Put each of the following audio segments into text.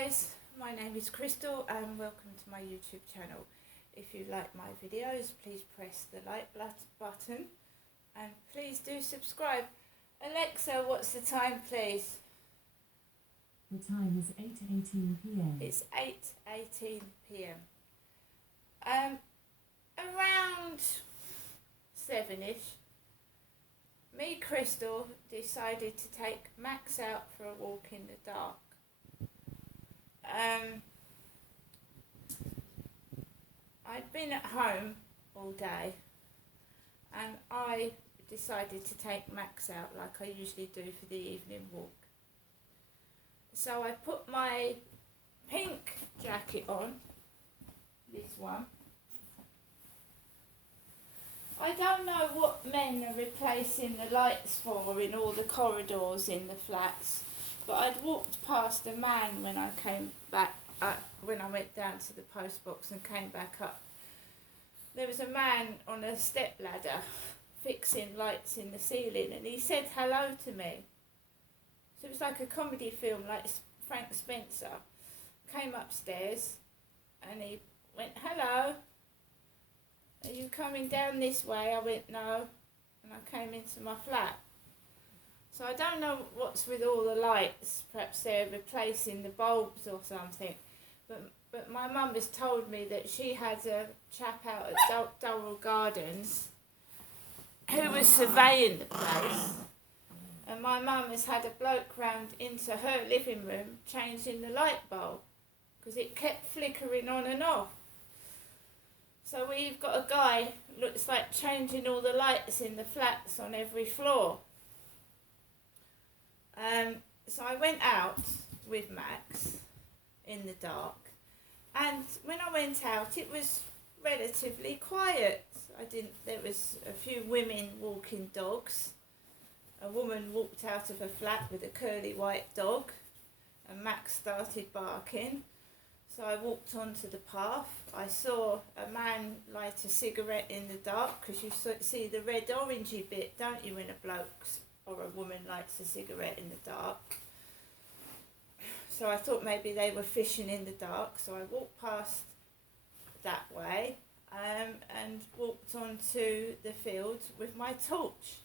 guys, my name is Crystal and welcome to my YouTube channel. If you like my videos, please press the like button and please do subscribe. Alexa, what's the time please? The time is 8:18 p.m. It's 8:18 p.m. Around 7ish, me, Crystal, decided to take Max out for a walk in the dark. I'd been at home all day and I decided to take Max out like I usually do for the evening walk. So I put my pink jacket on, this one. I don't know what men are replacing the lights for in all the corridors in the flats, but I'd walked past a man when I came back up, when I went down to the post box and came back up. There was a man on a step ladder fixing lights in the ceiling and he said hello to me. So it was like a comedy film, like Frank Spencer. Came upstairs and he went, "Hello, are you coming down this way?" I went, "No," and I came into my flat. So I don't know what's with all the lights. Perhaps they're replacing the bulbs or something. But my mum has told me that she had a chap out at Durrell Gardens who was surveying the place. And my mum has had a bloke round into her living room changing the light bulb because it kept flickering on and off. So we've got a guy, looks like, changing all the lights in the flats on every floor. So I went out with Max in the dark, and when I went out it was relatively quiet. There was a few women walking dogs. A woman walked out of her flat with a curly white dog and Max started barking. So I walked onto the path. I saw a man light a cigarette in the dark, because you see the red orangey bit, don't you, when a bloke or a woman lights a cigarette in the dark. So I thought maybe they were fishing in the dark, so I walked past that way and walked onto the field with my torch.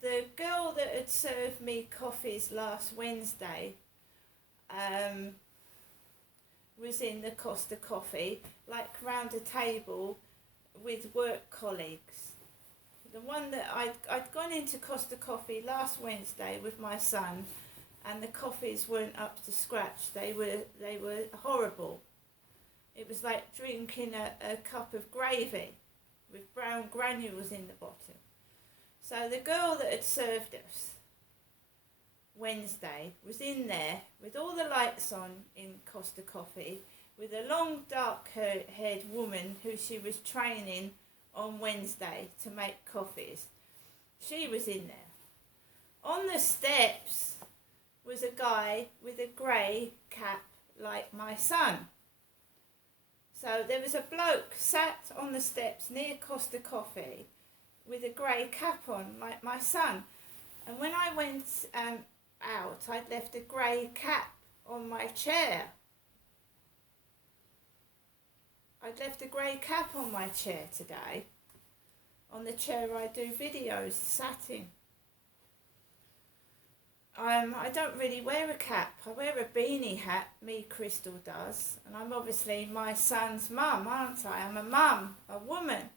The girl that had served me coffees last Wednesday was in the Costa Coffee, like round a table with work colleagues. The one that I'd gone into Costa Coffee last Wednesday with my son, and the coffees weren't up to scratch. They were horrible. It was like drinking a cup of gravy with brown granules in the bottom. So the girl that had served us Wednesday was in there with all the lights on in Costa Coffee, with a long dark-haired woman who she was training on Wednesday to make coffees. She was in there. On the steps was a guy with a grey cap like my son. So there was a bloke sat on the steps near Costa Coffee with a grey cap on like my son. And when I went out, I'd left a grey cap on my chair. I'd left a grey cap on my chair today, on the chair I do videos sat in. I don't really wear a cap. I wear a beanie hat, me, Crystal, does. And I'm obviously my son's mum, aren't I? I'm a mum, a woman.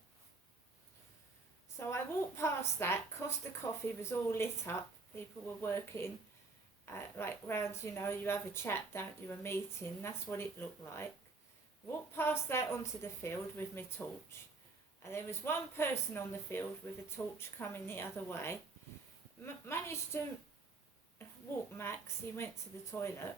So I walked past that. Costa Coffee was all lit up. People were working, like round, you have a chat, don't you, a meeting. That's what it looked like. Walked past that onto the field with my torch. And there was one person on the field with a torch coming the other way. Managed to walk Max. He went to the toilet.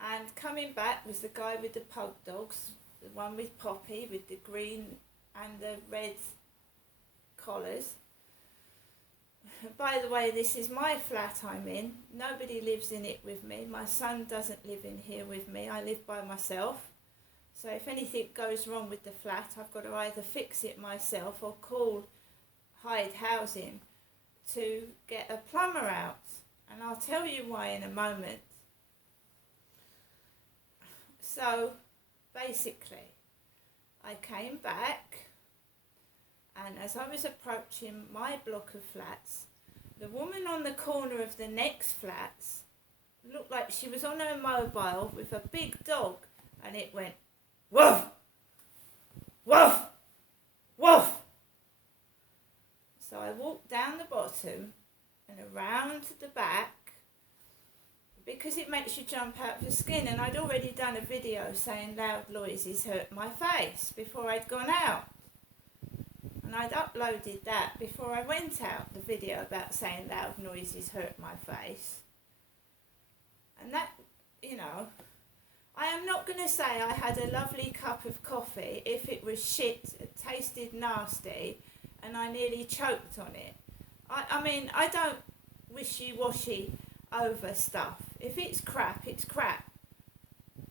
And coming back was the guy with the pug dogs. The one with Poppy, with the green and the red collars. By the way, this is my flat I'm in. Nobody lives in it with me. My son doesn't live in here with me. I live by myself. So if anything goes wrong with the flat, I've got to either fix it myself or call Hyde Housing to get a plumber out. And I'll tell you why in a moment. So basically, I came back, and as I was approaching my block of flats, the woman on the corner of the next flats looked like she was on her mobile with a big dog, and it went woof, woof, woof. So I walked down the bottom and around the back, because it makes you jump out of your skin, and I'd already done a video saying loud noises hurt my face before I'd gone out. And I'd uploaded that before I went out, the video about saying loud noises hurt my face. And that, you know, I am not going to say I had a lovely cup of coffee if it was shit, it tasted nasty, and I nearly choked on it. I mean, I don't wishy-washy over stuff. If it's crap, it's crap.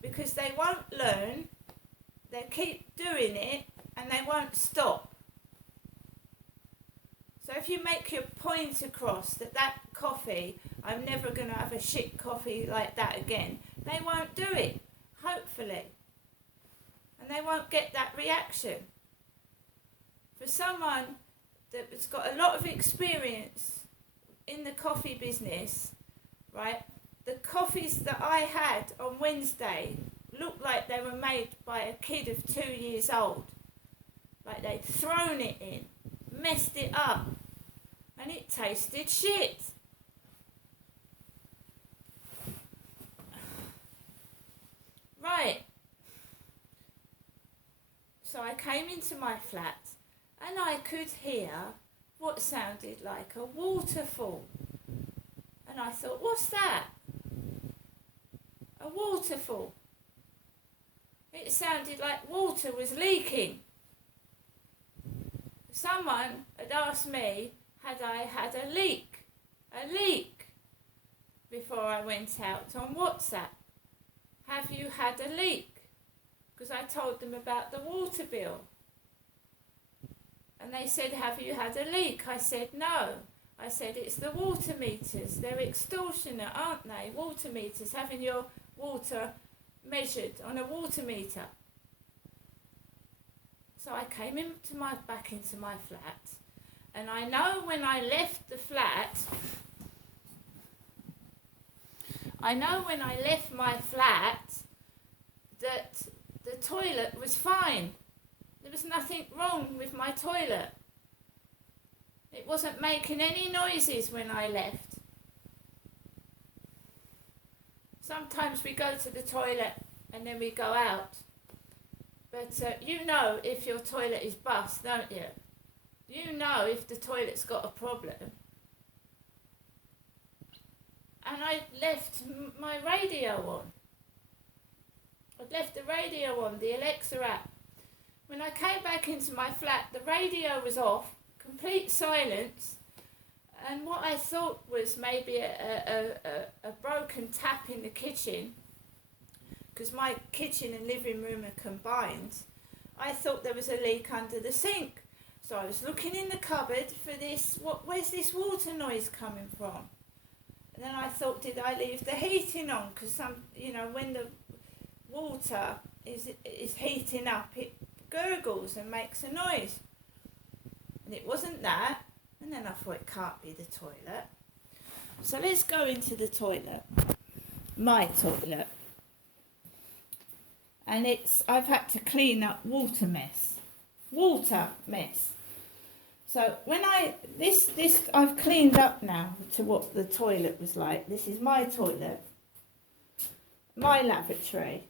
Because they won't learn, they keep doing it, and they won't stop. So if you make your point across that coffee, I'm never going to have a shit coffee like that again, they won't do it, hopefully. And they won't get that reaction. For someone that's got a lot of experience in the coffee business, right, the coffees that I had on Wednesday looked like they were made by a kid of 2 years old. Like they'd thrown it in, messed it up, and it tasted shit. Right. So I came into my flat and I could hear what sounded like a waterfall. And I thought, what's that? A waterfall. It sounded like water was leaking. Someone had asked me, had I had a leak, before I went out on WhatsApp. Have you had a leak? Because I told them about the water bill. And they said, have you had a leak? I said, no. I said, it's the water meters. They're extortionate, aren't they? Water meters, having your water measured on a water meter. So I came back into my flat, and I know when I left the flat, my flat that the toilet was fine. There was nothing wrong with my toilet. It wasn't making any noises when I left. Sometimes we go to the toilet and then we go out. But you know if your toilet is bust, don't you? You know if the toilet's got a problem. And I left my radio on. I'd left the radio on, the Alexa app. When I came back into my flat, the radio was off, complete silence, and what I thought was maybe a broken tap in the kitchen, because my kitchen and living room are combined, I thought there was a leak under the sink. So I was looking in the cupboard for this, where's this water noise coming from? And then I thought, did I leave the heating on? Because when the water is heating up, it gurgles and makes a noise. And it wasn't that. And then I thought, it can't be the toilet. So let's go into the toilet. My toilet. And I've had to clean up water mess. So when I've cleaned up now to what the toilet was like. This is my toilet. My lavatory.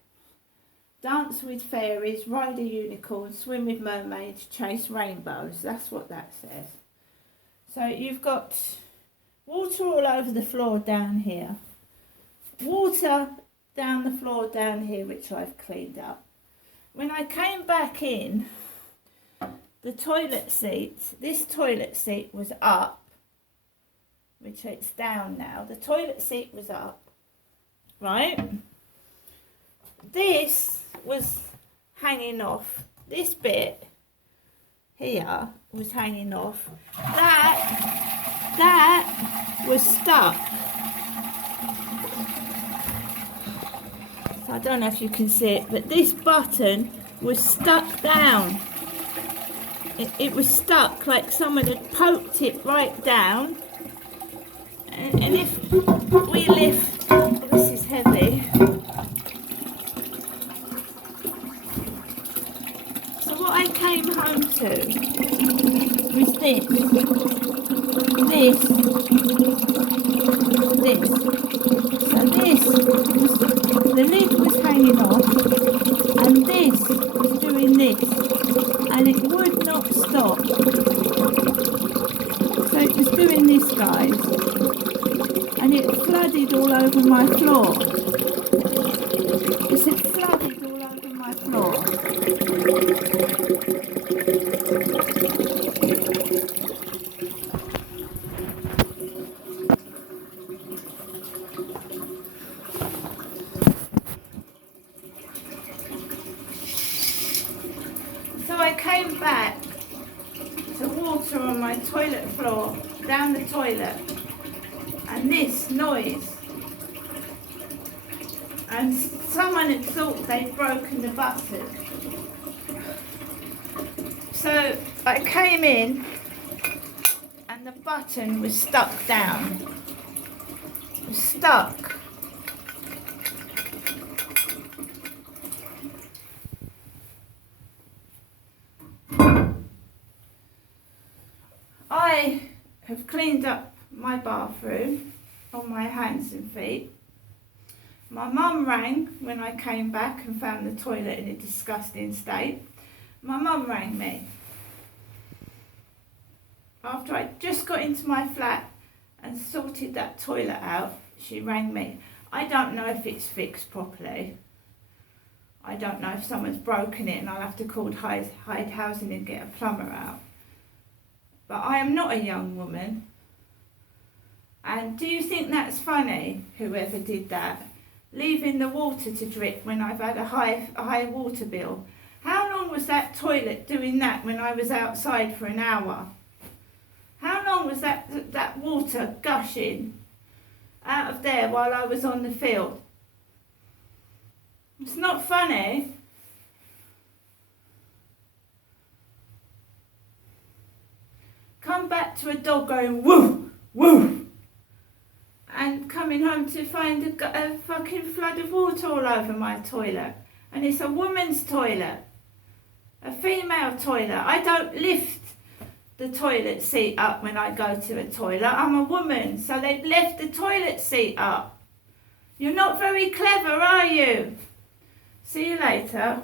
Dance with fairies, ride a unicorn, swim with mermaids, chase rainbows. That's what that says. So you've got water all over the floor down here. Water down the floor down here, which I've cleaned up. When I came back in, this toilet seat was up, which it's down now. The toilet seat was up, right? This was hanging off. This bit here was hanging off. That was stuck. So I don't know if you can see it, but this button was stuck down. It was stuck like someone had poked it right down. And if we lift, oh, this is heavy. So what I came home to was this. So this was, the lid was hanging off, and this was doing this, and it would not stop. So it was doing this, guys, and it flooded all over my floor. It flooded all over my floor. So I came back to water on my toilet floor, down the toilet, and this noise. And someone had thought they'd broken the button. So I came in and the button was stuck down. It was stuck. I have cleaned up my bathroom on my hands and feet. My mum rang when I came back and found the toilet in a disgusting state. My mum rang me. After I just got into my flat and sorted that toilet out, she rang me. I don't know if it's fixed properly. I don't know if someone's broken it and I'll have to call Hyde Housing and get a plumber out. But I am not a young woman. And do you think that's funny, whoever did that? Leaving the water to drip when I've had a high water bill. How long was that toilet doing that when I was outside for an hour? How long was that water gushing out of there while I was on the field? It's not funny. Come back to a dog going woo, woo. And coming home to find a fucking flood of water all over my toilet. And it's a woman's toilet. A female toilet. I don't lift the toilet seat up when I go to a toilet. I'm a woman, so they've left the toilet seat up. You're not very clever, are you? See you later.